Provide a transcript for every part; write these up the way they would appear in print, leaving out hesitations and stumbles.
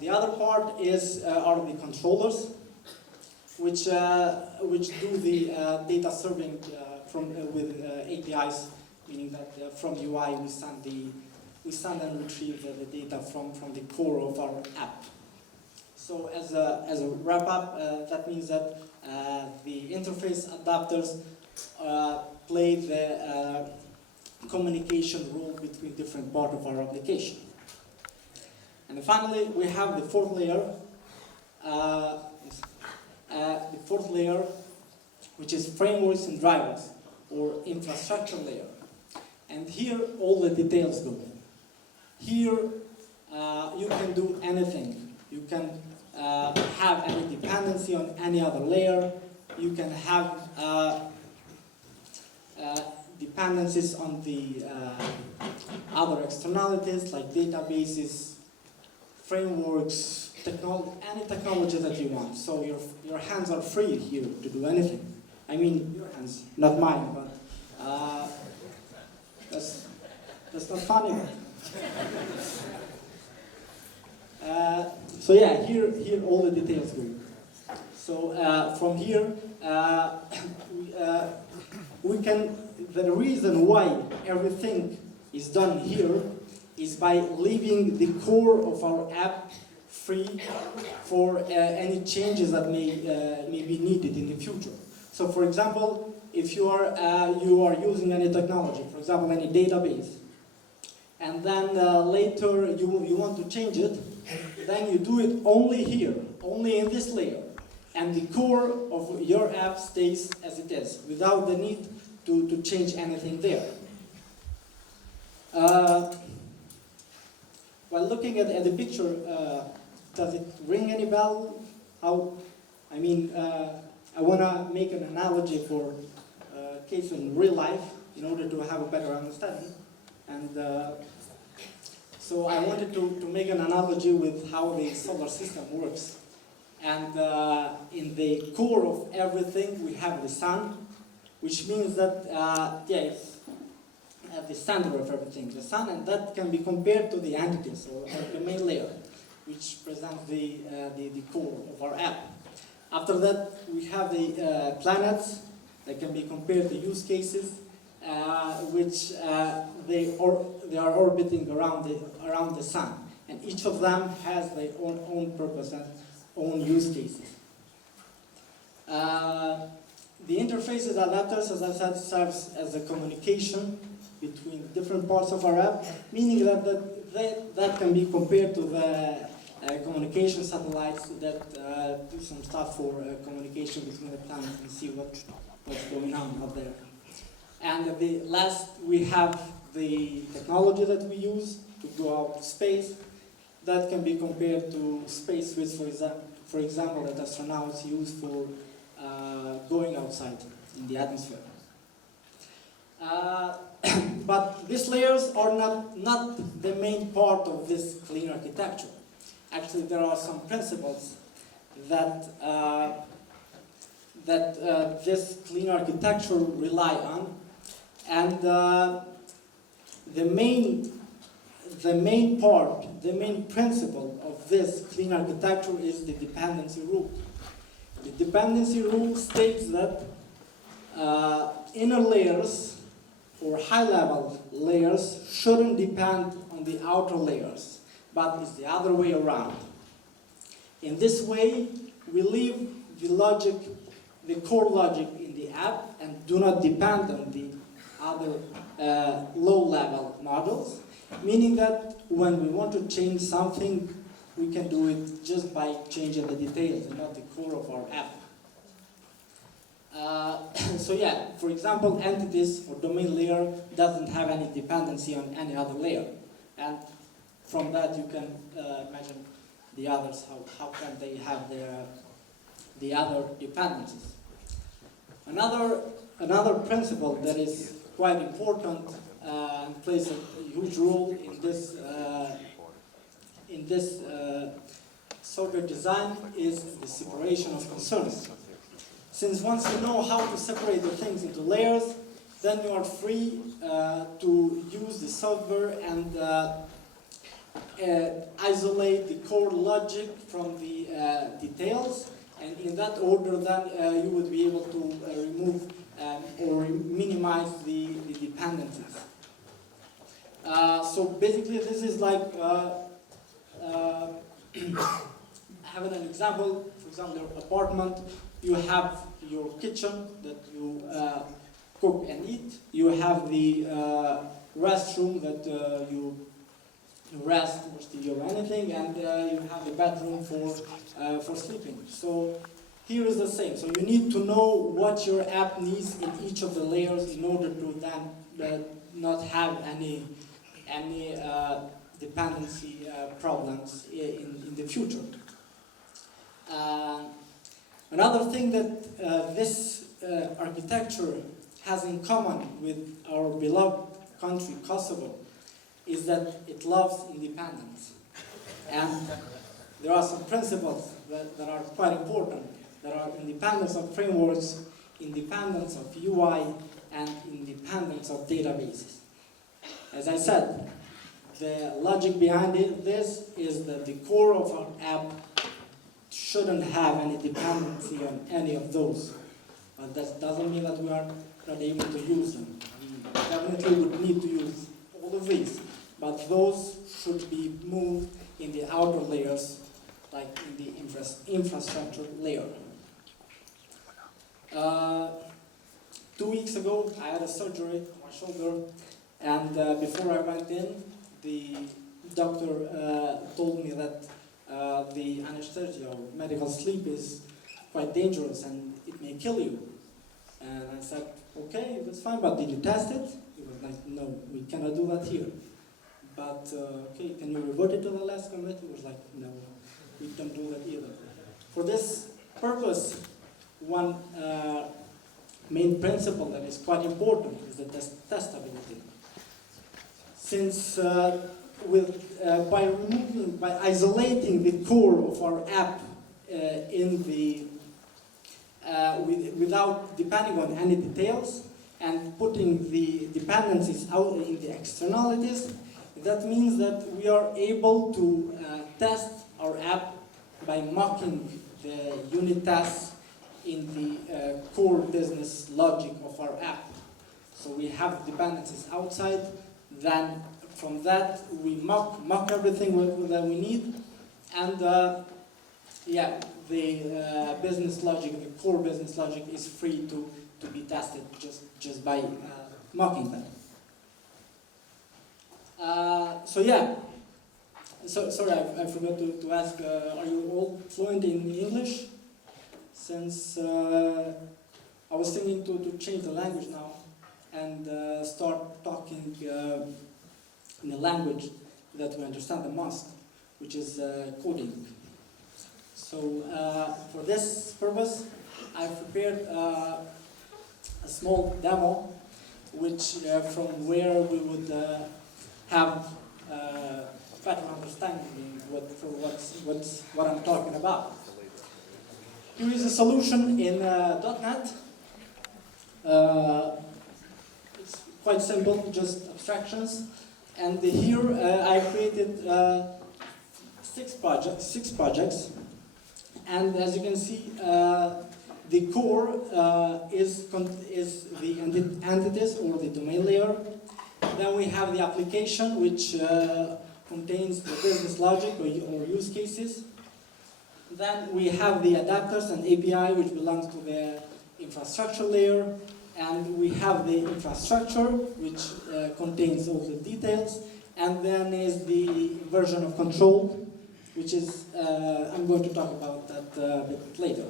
the other part are the controllers, which do the data serving with APIs, meaning that from UI we send and retrieve the data from the core of our app. So as a wrap up, that means that the interface adapters play the communication role between different parts of our application. And finally, we have the fourth layer. The fourth layer, which is frameworks and drivers, or infrastructure layer. And here, all the details go. Here, you can do anything. You can have any dependency on any other layer. You can have dependencies on the other externalities like databases, frameworks, any technology that you want. So your hands are free here to do anything. I mean, your hands, not mine, but that's not funny. So yeah, here all the details go. So from here, we can. The reason why everything is done here is by leaving the core of our app free for any changes that may be needed in the future. So, for example, if you are using any technology, for example, any database, and then later you want to change it, then you do it only here, only in this layer, and the core of your app stays as it is, without the need to change anything there. While looking at the picture, does it ring any bell? I want to make an analogy for a case in real life in order to have a better understanding. And so I wanted to make an analogy with how the solar system works. And in the core of everything, we have the sun, which means that, it's at the center of everything, the sun, and that can be compared to the entities, or the main layer, which presents the core of our app. After that, we have the planets that can be compared to use cases, which they are orbiting around the sun, and each of them has their own purpose and own use cases. The interfaces adapters, as I said, serves as a communication between different parts of our app, meaning that can be compared to the communication satellites that do some stuff for communication between the planets and see what's going on out there. And we have the technology that we use to go out to space. That can be compared to space suits, for example, that astronauts use for going outside in the atmosphere. But these layers are not the main part of this clean architecture. Actually, there are some principles that this clean architecture rely on, and the main principle of this clean architecture is the dependency rule. The dependency rule states that inner layers or high-level layers shouldn't depend on the outer layers, but it's the other way around. In this way, we leave the core logic in the app and do not depend on the other low-level models, meaning that when we want to change something, we can do it just by changing the details and not the core of our app. So yeah, for example, entities or domain layer doesn't have any dependency on any other layer. And from that you can imagine the others, how can they have the other dependencies. Another principle that is quite important and plays a huge role in this software design is the separation of concerns. Since once you know how to separate the things into layers, then you are free to use the software and isolate the core logic from the details, and in that order then you would be able to remove or minimize the dependencies. So basically this is like having an example. For example, your apartment, you have your kitchen that you cook and eat, you have the restroom that you rest or study or anything, and you have a bedroom for sleeping. So here is the same. So you need to know what your app needs in each of the layers in order to then not have any dependency problems in the future. Another thing that this architecture has in common with our beloved country, Kosovo, is that it loves independence. And there are some principles that are quite important. There are independence of frameworks, independence of UI, and independence of databases. As I said, the logic behind this is that the core of our app shouldn't have any dependency on any of those. But that doesn't mean that we are not able to use them. We definitely would need to use all of these, but those should be moved in the outer layers, like in the infrastructure layer. 2 weeks ago, I had a surgery on my shoulder, and before I went in, the doctor told me that the anesthesia or medical sleep is quite dangerous and it may kill you. And I said, okay, that's fine, but did you test it? He was like, no, we cannot do that here. But, okay, can you revert it to the last committee? He was like, no, we don't do that either. For this purpose, one main principle that is quite important is the testability. Since by isolating the core of our app without depending on any details and putting the dependencies out in the externalities, that means that we are able to test our app by mocking the unit tests in the core business logic of our app. So we have dependencies outside, then from that we mock everything that we need, and yeah, the business logic, the core business logic is free to be tested just by mocking them. So yeah, sorry, I forgot to ask, are you all fluent in English? Since I was thinking to change the language now and start talking in a language that we understand the most, which is coding. So for this purpose, I've prepared a small demo, which from where we would have better understanding what I'm talking about. Here is a solution in .NET. It's quite simple, just abstractions. And here I created 6 projects. And as you can see, the core is the entities or the domain layer. Then we have the application, which contains the business logic or use cases. Then we have the adapters and API, which belongs to the infrastructure layer. And we have the infrastructure, which contains all the details. And then is the version of control, which is, I'm going to talk about that a bit later.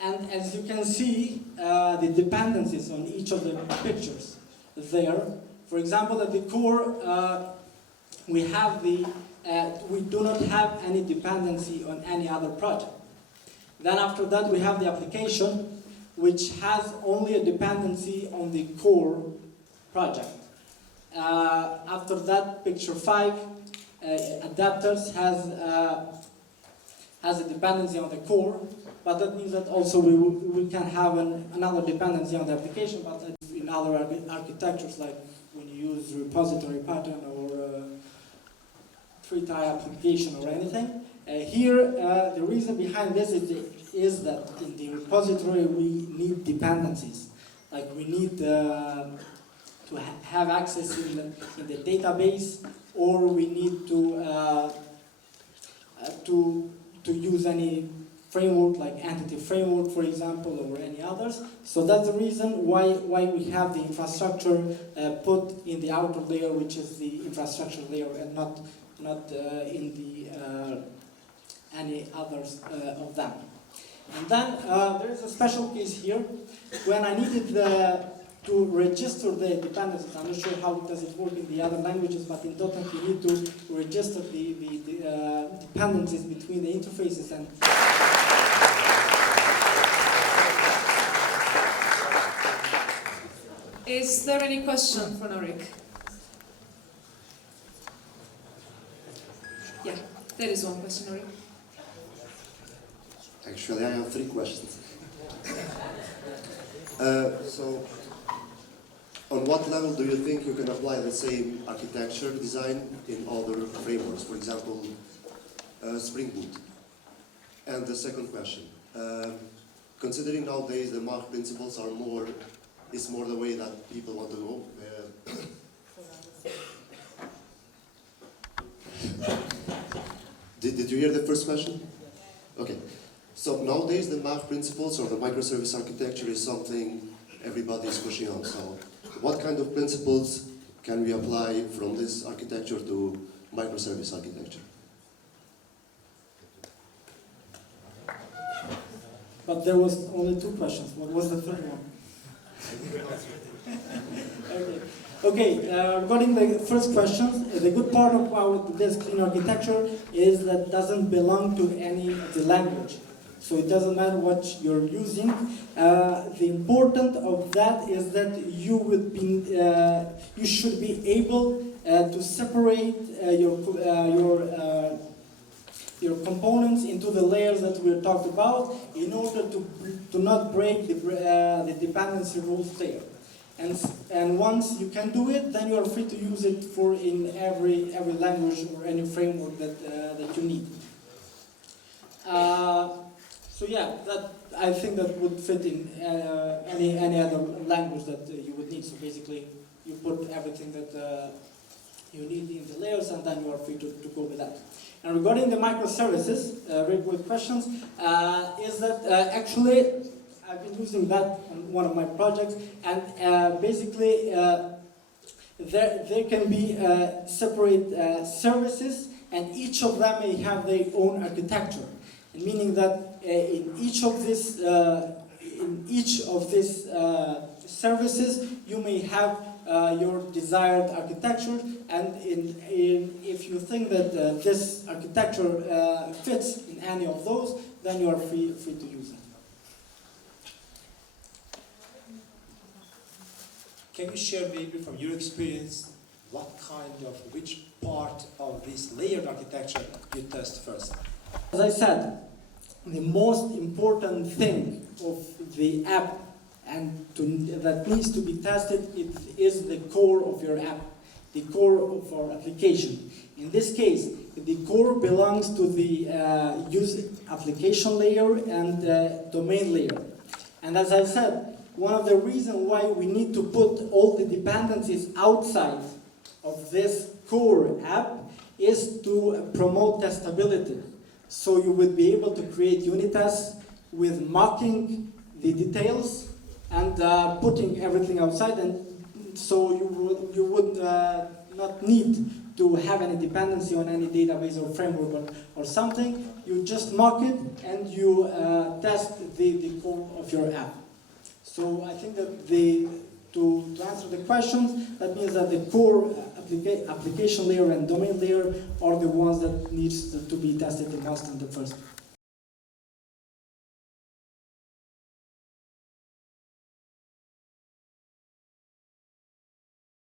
And as you can see, the dependencies on each of the pictures there. For example, at the core, we have we do not have any dependency on any other project. Then after that, we have the application, which has only a dependency on the core project. After that, picture 5, adapters has a dependency on the core, but that means that also we can have another dependency on the application, but in other architectures, like when you use repository pattern or three-tier application or anything. Here, the reason behind this is that in the repository we need dependencies. Like we need to have access in the database, or we need to use any framework like entity framework, for example, or any others. So that's the reason why we have the infrastructure put in the outer layer, which is the infrastructure layer, and not in the any others of them. And then there is a special case here when I needed to register the dependencies. I'm not sure how does it work in the other languages, but in .NET you need to register the dependencies between the interfaces and. Is there any question for Norik? Yeah, there is one question, Norik. Actually, I have 3 questions. So, on what level do you think you can apply the same architecture design in other frameworks, for example, Spring Boot? And the second question, considering nowadays the Mach principles are is more the way that people want to go. Did you hear the first question? Okay. So nowadays the Mach principles or the microservice architecture is something everybody is pushing on. So what kind of principles can we apply from this architecture to microservice architecture? But there was only 2 questions. What was the third one? Okay, regarding the first question, the good part about this clean architecture is that it doesn't belong to any of the language. So it doesn't matter what you're using. The important of that is that you should be able to separate your components into the layers that we talked about in order to not break the dependency rules there. And once you can do it, then you are free to use it in every language or any framework that you need. So yeah, I think that would fit in any other language that you would need. So basically, you put everything that you need in the layers, and then you are free to go with that. And regarding the microservices, very good questions, is that actually I've been using that on one of my projects, and basically there can be separate services, and each of them may have their own architecture, meaning that in each of these services you may have your desired architecture, and if you think that this architecture fits in any of those, then you are free to use it. Can you share maybe from your experience which part of this layered architecture you test first? As I said, the most important thing of the app that needs to be tested is the core of your app, the core of our application. In this case, the core belongs to the user application layer and domain layer. And as I said, one of the reasons why we need to put all the dependencies outside of this core app is to promote testability. So you would be able to create unit tests with mocking the details and putting everything outside, and so you would not need to have any dependency on any database or framework or something. You just mock it and you test the core of your app. So I think that to answer the questions, that means that the core application layer and domain layer are the ones that needs to be tested the most in the first.